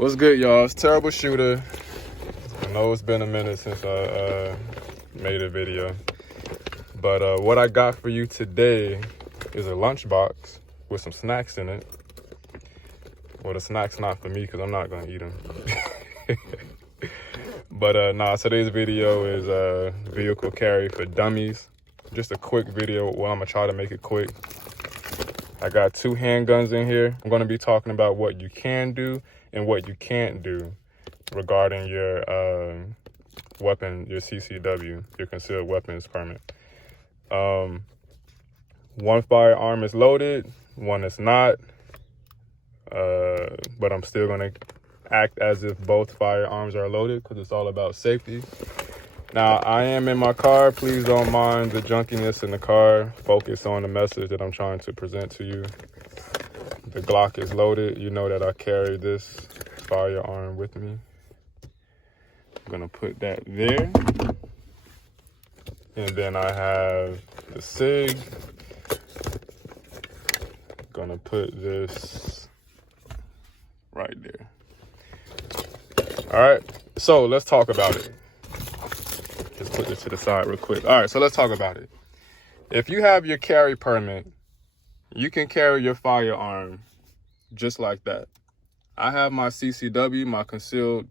What's good, y'all? It's Terrible Shooter. I know it's been a minute since I made a video, but what I got for you today is a lunchbox with some snacks in it. Well, the snacks not for me because I'm not gonna eat them. But nah, today's video is vehicle carry for dummies. Just a quick video. Well, I'm gonna try to make it quick. I got 2 handguns in here. I'm gonna be talking about what you can do and what you can't do regarding your weapon, your CCW, your concealed weapons permit. One firearm is loaded, one is not, but I'm still gonna act as if both firearms are loaded because it's all about safety. Now, I am in my car. Please don't mind the junkiness in the car. Focus on the message that I'm trying to present to you. The Glock is loaded. You know that I carry this firearm with me. I'm gonna put that there. And then I have the SIG. Gonna put this right there. All right, so let's talk about it. Just put this to the side real quick. All right, so let's talk about it. If you have your carry permit, you can carry your firearm just like that. I have my CCW, my concealed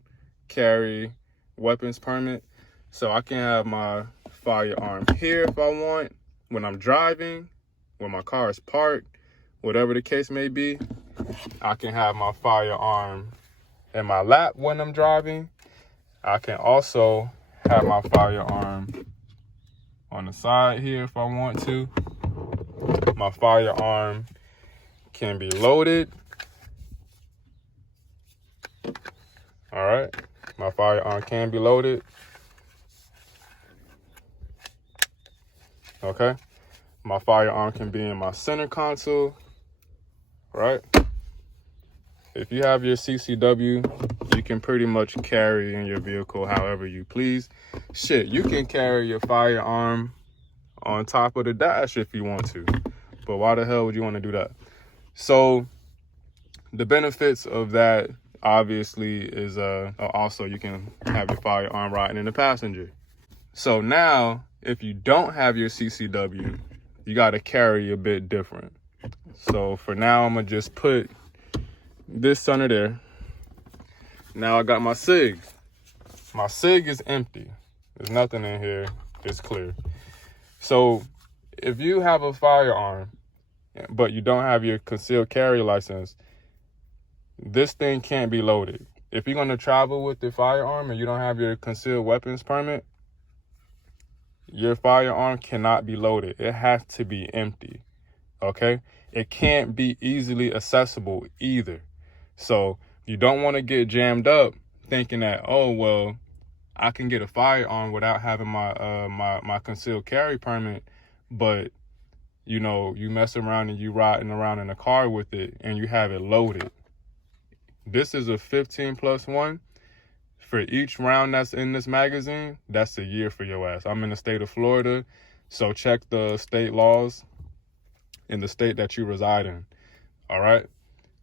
carry weapons permit, so I can have my firearm here if I want, when I'm driving, when my car is parked, whatever the case may be. I can have my firearm in my lap when I'm driving. I can also have my firearm on the side here if I want to. My firearm can be loaded. All right, my firearm can be loaded. Okay, my firearm can be in my center console, right? If you have your CCW, you can pretty much carry in your vehicle however you please. Shit, you can carry your firearm on top of the dash if you want to. But why the hell would you want to do that? So the benefits of that obviously is also you can have your firearm riding in the passenger. So now, if you don't have your CCW, you got to carry a bit different. So for now, I'm going to just put this under there. Now I got my SIG. My SIG is empty. There's nothing in here. It's clear. So if you have a firearm, but you don't have your concealed carry license, this thing can't be loaded. If you're going to travel with the firearm and you don't have your concealed weapons permit, your firearm cannot be loaded. It has to be empty. Okay? It can't be easily accessible either. So you don't want to get jammed up thinking that, oh, well, I can get a firearm without having my my concealed carry permit, but you know, you mess around and you riding around in a car with it and you have it loaded. This is a 15+1. For each round that's in this magazine, that's a year for your ass. I'm in the state of Florida, so check the state laws in the state that you reside in. All right?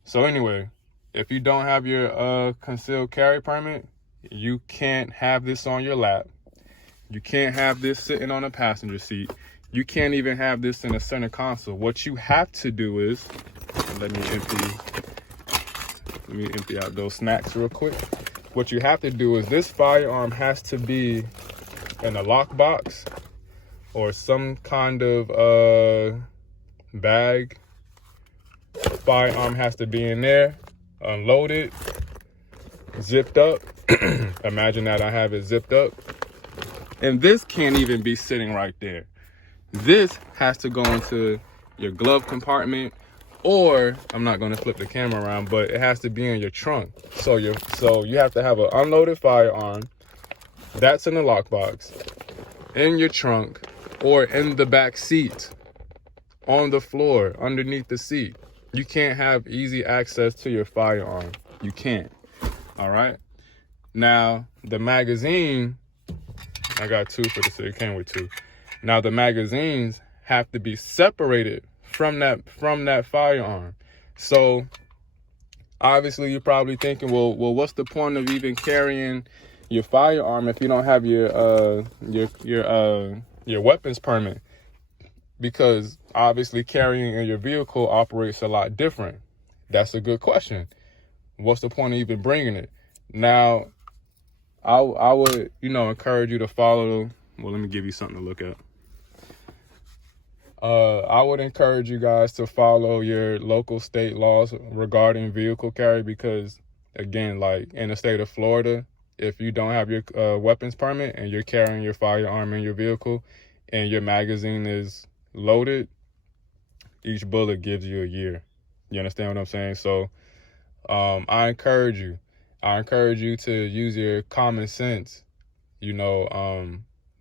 So anyway, if you don't have your concealed carry permit, you can't have this on your lap. You can't have this sitting on a passenger seat. You can't even have this in a center console. What you have to do is, let me empty out those snacks real quick. What you have to do is this firearm has to be in a lockbox or some kind of bag. Firearm has to be in there, unloaded, zipped up. Imagine that I have it zipped up. And this can't even be sitting right there. This has to go into your glove compartment, or I'm not going to flip the camera around, but it has to be in your trunk. So you have to have an unloaded firearm that's in the lockbox, in your trunk, or in the back seat, on the floor, underneath the seat. You can't have easy access to your firearm. You can't. All right. Now the magazine, I got 2 for the SIG. It came with 2. Now the magazines have to be separated from that firearm. So Obviously, you're probably thinking, well, what's the point of even carrying your firearm if you don't have your weapons permit? Because obviously carrying in your vehicle operates a lot different. That's a good question. What's the point of even bringing it? Now, I would, encourage you to follow. Well, let me give you something to look at. I would encourage you guys to follow your local state laws regarding vehicle carry, because, again, like in the state of Florida, if you don't have your weapons permit and you're carrying your firearm in your vehicle and your magazine is loaded, each bullet gives you a year. You understand what I'm saying? So I encourage you to use your common sense,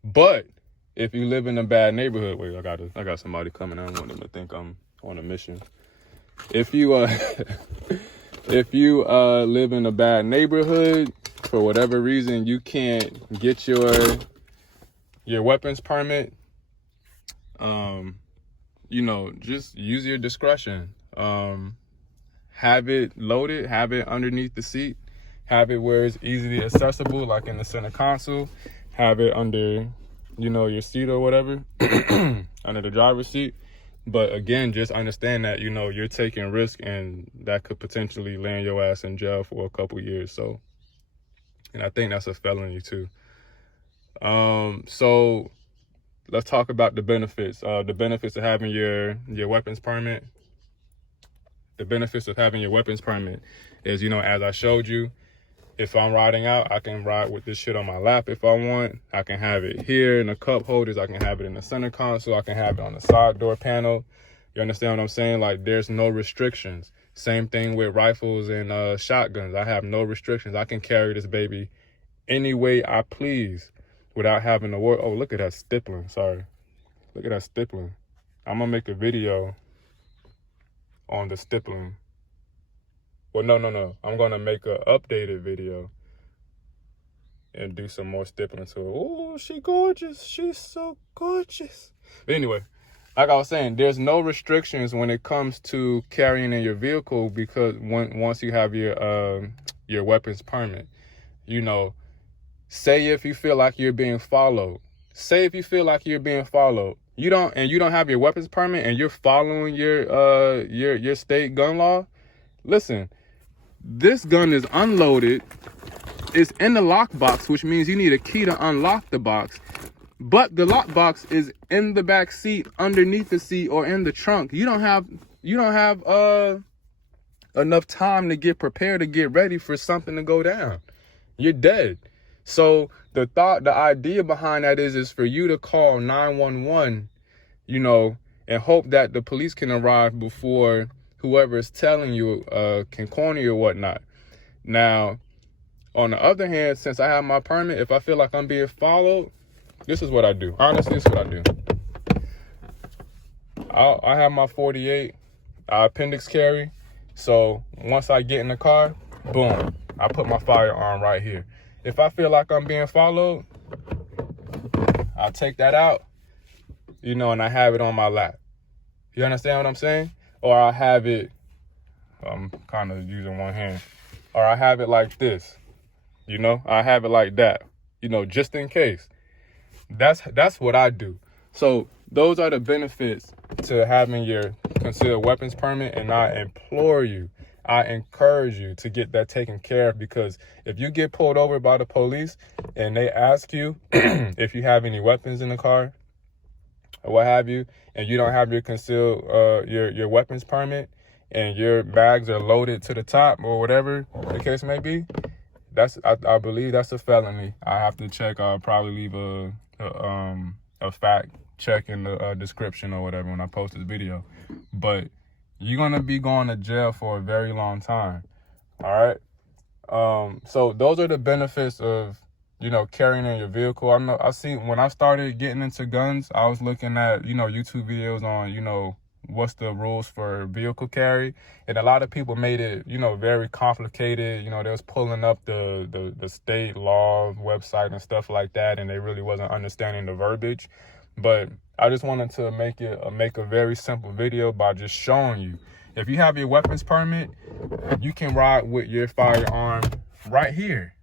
but if you live in a bad neighborhood, wait, I got somebody coming. I don't want them to think I'm on a mission. If you if you live in a bad neighborhood, for whatever reason you can't get your weapons permit, just use your discretion. Have it loaded, have it underneath the seat, have it where it's easily accessible, like in the center console, have it under, your seat or whatever, under the driver's seat. But again, just understand that, you're taking risk and that could potentially land your ass in jail for a couple years. So, and I think that's a felony too. So let's talk about the benefits. The benefits of having your weapons permit. The benefits of having your weapons permit is, as I showed you, if I'm riding out, I can ride with this shit on my lap if I want. I can have it here in the cup holders. I can have it in the center console. I can have it on the side door panel. You understand what I'm saying? Like, there's no restrictions. Same thing with rifles and shotguns. I have no restrictions. I can carry this baby any way I please without having to worry. Oh, look at that stippling. Sorry. Look at that stippling. I'm going to make a video on the stippling. Well, no. I'm going to make an updated video and do some more stippling to it. Oh, she gorgeous. She's so gorgeous. But anyway, like I was saying, there's no restrictions when it comes to carrying in your vehicle, because once you have your weapons permit, say if you feel like you're being followed. You don't have your weapons permit and you're following your state gun law. Listen, this gun is unloaded. It's in the lockbox, which means you need a key to unlock the box. But the lockbox is in the back seat, underneath the seat, or in the trunk. You don't have enough time to get prepared, to get ready for something to go down. You're dead. So the idea behind that is for you to call 911, and hope that the police can arrive before whoever is telling you can corner you or whatnot. Now, on the other hand, since I have my permit, if I feel like I'm being followed, this is what I do. Honestly, this is what I do. I have my 48 appendix carry. So once I get in the car, boom, I put my firearm right here. If I feel like I'm being followed, I'll take that out, and I have it on my lap. You understand what I'm saying? Or I have it, I'm kind of using one hand, or I have it like this, I have it like that, just in case. That's what I do. So those are the benefits to having your concealed weapons permit, and I encourage you to get that taken care of, because if you get pulled over by the police and they ask you if you have any weapons in the car or what have you, and you don't have your concealed your weapons permit, and your bags are loaded to the top or whatever the case may be, I believe that's a felony. I have to check. I'll probably leave a fact check in the description or whatever when I post this video. But you're gonna be going to jail for a very long time. All right. So those are the benefits of carrying in your vehicle. I see when I started getting into guns, I was looking at YouTube videos on what's the rules for vehicle carry, and a lot of people made it very complicated. They was pulling up the state law website and stuff like that, and they really wasn't understanding the verbiage. But I just wanted to make a very simple video by just showing you If you have your weapons permit, you can ride with your firearm right here.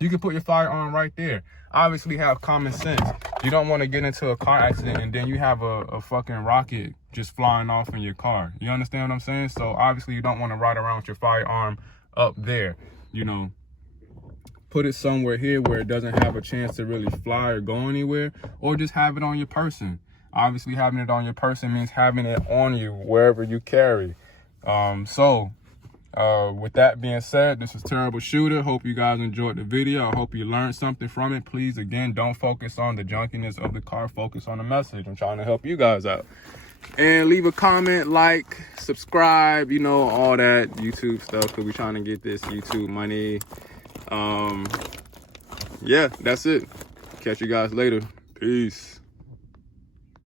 You can put your firearm right there. Obviously have common sense. You don't want to get into a car accident and then you have a fucking rocket just flying off in your car. You understand what I'm saying? So obviously you don't want to ride around with your firearm up there. You know, put it somewhere here where it doesn't have a chance to really fly or go anywhere, or just have it on your person. Obviously having it on your person means having it on you wherever you carry. With that being said, this is Terrible Shooter. Hope you guys enjoyed the video. I hope you learned something from it. Please, again, don't focus on the junkiness of the car. Focus on the message. I'm trying to help you guys out. And leave a comment, like, subscribe, you know, all that YouTube stuff, because we're trying to get this YouTube money. Yeah, that's it. Catch you guys later. Peace.